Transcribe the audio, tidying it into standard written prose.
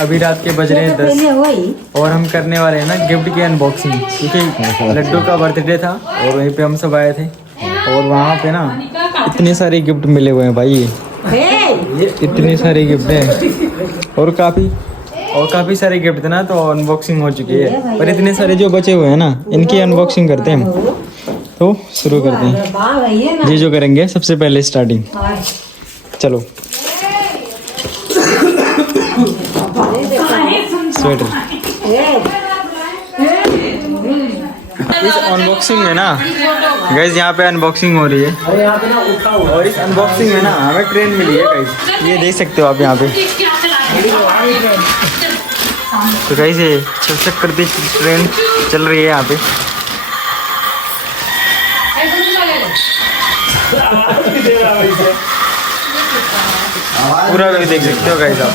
अभी रात के बज रहे हैं 10 और हम करने वाले हैं ना गिफ्ट की अनबॉक्सिंग, क्योंकि लड्डू का बर्थडे था और वहीं पे हम सब आए थे और वहाँ पे ना इतने सारे गिफ्ट मिले हुए हैं भाई, ये इतने सारे गिफ्ट हैं और काफ़ी सारे गिफ्ट थे ना, तो अनबॉक्सिंग हो चुकी है। पर इतने सारे जो बचे हुए हैं ना इनकी अनबॉक्सिंग करते हैं हम, तो शुरू करते हैं। जी जो करेंगे सबसे पहले स्टार्टिंग, चलो। स्वेटर इस अनबॉक्सिंग में ना गाइस, यहाँ पे अनबॉक्सिंग हो रही है और इस अनबॉक्सिंग में ना हमें ट्रेन मिली है गाइस, ये देख सकते हो आप यहाँ पे। तो गाइस ये चक करती ट्रेन चल रही है यहाँ पे। पूरा व्यू देख सकते हो गाइस आप।